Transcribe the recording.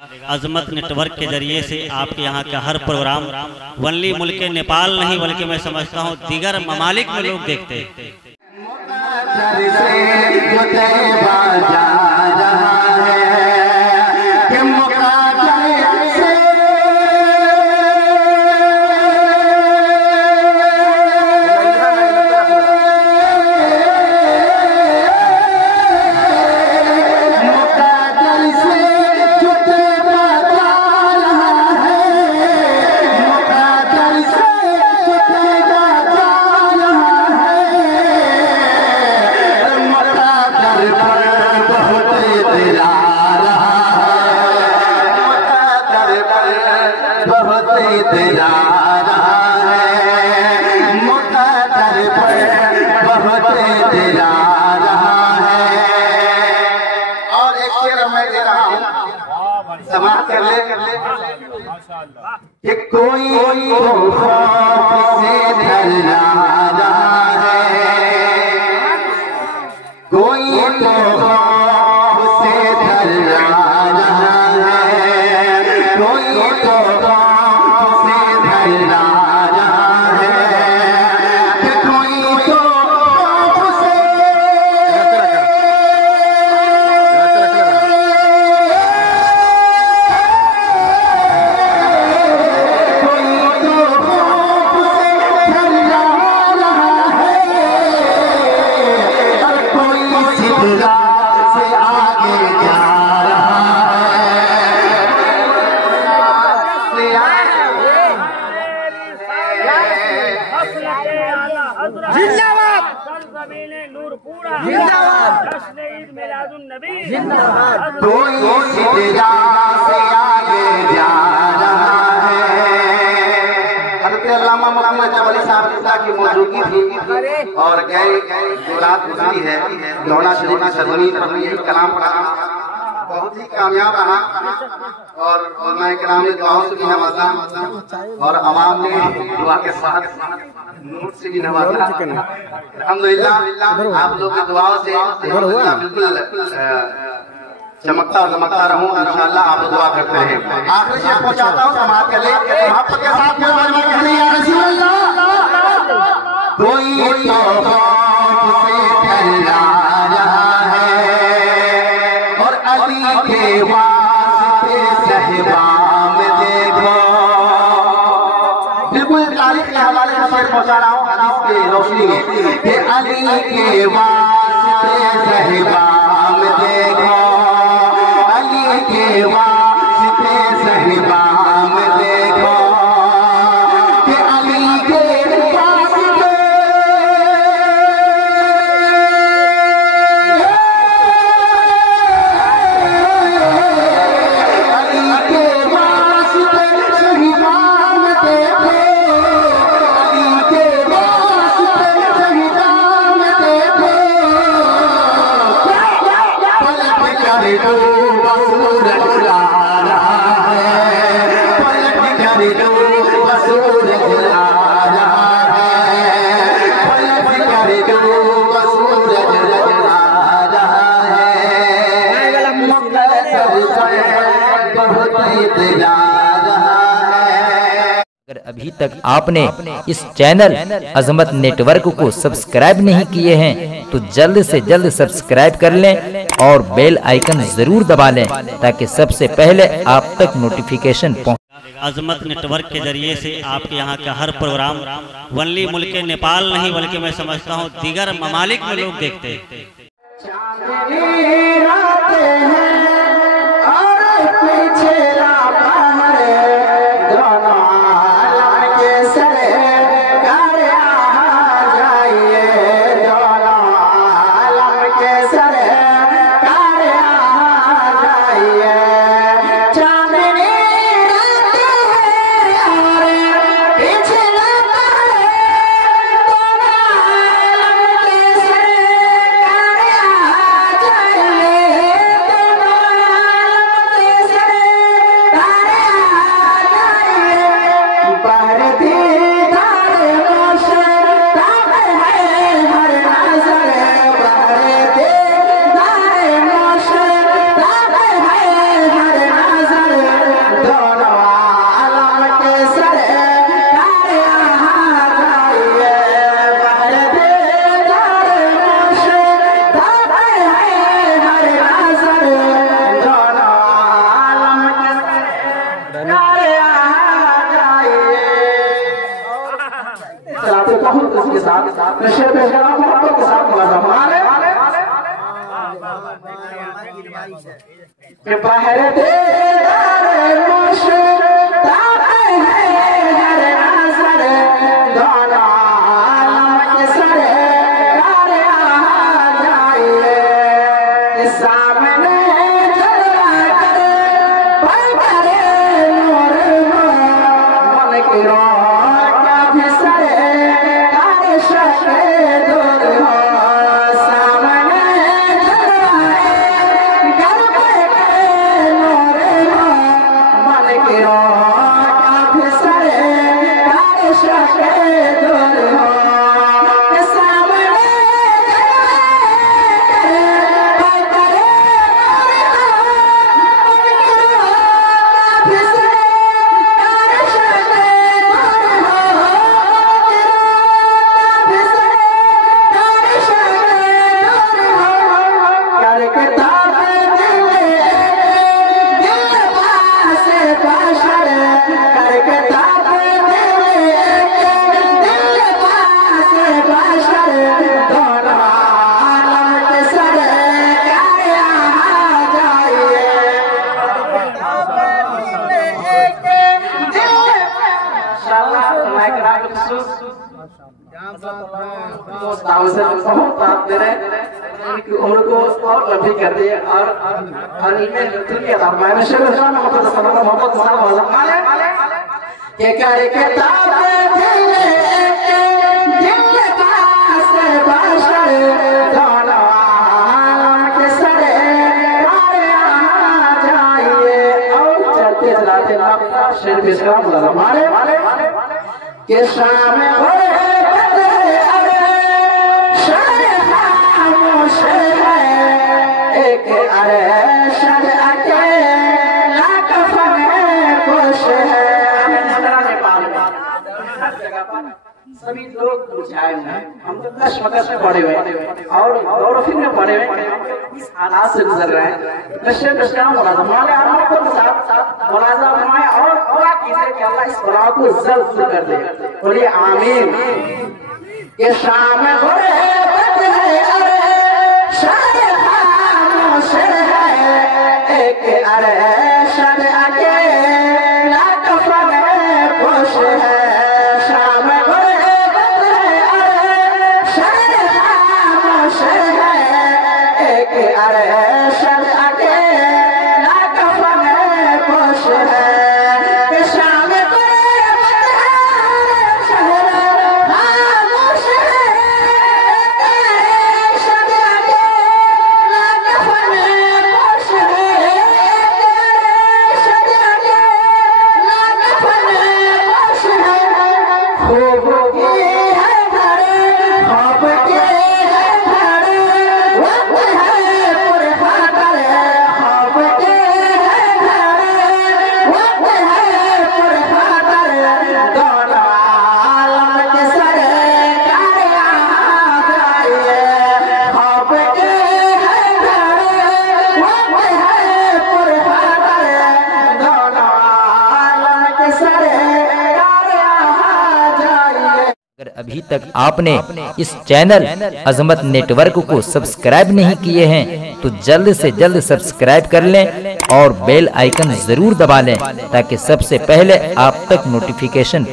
अजमत network के जरिए से आपके यहाँ का हर प्रोग्राम वनली मुल्क नेपाल नहीं बल्कि मैं समझता हूँ दीगर ममालिक में लोग देखते हैं। कि कोई तो खौफ से डर रहा है, कोई तो खौफ से डर रहा है, कोई तो खौफ से डर रहा है, कि कोई तो खौफ से कोई सिदरा से आगे जा रहा है। हज़रत अल्लामा मोहम्मद जबली साहब की मौजूदगी थी और गए जो रात गुजरी है लौना शरीफ की सरजमीन पर यही कलाम पढ़ा, बहुत ही कामयाब रहा और मैं कलाम ने दुआओं से भी नवाजा और अवाम ने दुआ के साथ नोट से भी नवाजा। अल्हम्दुलिल्लाह आप लोग की दुआओं से बिल्कुल चमकता और दमकता रहूं इंशाअल्लाह। आप दुआ करते हैं। आखिरी शेर पहुंचाता हूं समाप्त कर ले मोहब्बत के साथ में कह रही है रसूल अल्लाह कोई तो खौफ से डर रहा है और अली के वास्ते सहबा में देखो। बिल्कुल तारीख के हवाले से शेर पहुंचा रहा हूं हदीस की रोशनी में कि अली के वास्ते सहबा में देखो, के वास्ते सहबा में देखो कि अली के वास्ते अली के वास्ते सहबा में देखो, अली के वास्ते सहबा में देखो। पलट कर डूबा सूरज ला रहा है, पलट कर डूबा सूरज ला रहा है, पलट कर डूबा सूरज ला रहा है, मुक़द्दर पर बहुत इंतजार रहा है। अगर अभी तक आपने इस चैनल अजमत नेटवर्क को सब्सक्राइब नहीं किए हैं तो जल्द से जल्द सब्सक्राइब कर लें और बेल आइकन जरूर दबा लें ताकि सबसे पहले आप तक नोटिफिकेशन पहुंचे। अजमत नेटवर्क के जरिए से आपके यहाँ का हर प्रोग्राम वनली मुल्क नेपाल नहीं बल्कि मैं समझता हूँ दीगर ममालिक में लोग देखते हैं। नशे पे शराब मोहब्बत के साथ मुलाज़ा माने कि बाहर दीदार मुश्ताक है हर नज़र दोनों आलम के सरकार आ जाइए सामने जलवा कर बरकरे नूर मन की रोक भी सरकार शके दूर हो सामने जलवाए घर बरकरे नूर मन की रोक भी सरकार शके दूर हो उनको और लंबी कर दिए और इनमें दुनिया था मैंने शेर जान मोहब्बत सल्लल्लाहु अलैहि वसल्लम के करे के ताबे दिल पास बशर दोनों आलम के सरकार आ जाइए और चलते चलाते अपना शेर पेश करा मुलाज़ा माने के शाम सभी लोग बुझाए हैं हम तो कश मकश में पड़े हुए और गौरफी में पड़े हुए इस हालात से गुजर रहे हैं नशे नशा मुलाज़ा माने आप को साथ मुलाज़ा माने और दुआ कीजिए कि अल्लाह इस बला को जल्द दूर कर दे बोलिए आमीन ये शाम गोरे बद है अरे शाम खामोश है एक अरे शाम अकेला कफन खुश है शाम गोरे बद है अरे शाम खामोश है एक अरे शाम अकेला कफन खुश है शाम अगर अभी तक आपने इस चैनल अजमत नेटवर्क को सब्सक्राइब नहीं किए हैं तो जल्द से जल्द सब्सक्राइब कर लें और बेल आइकन जरूर दबा लें ताकि सबसे पहले आप तक नोटिफिकेशन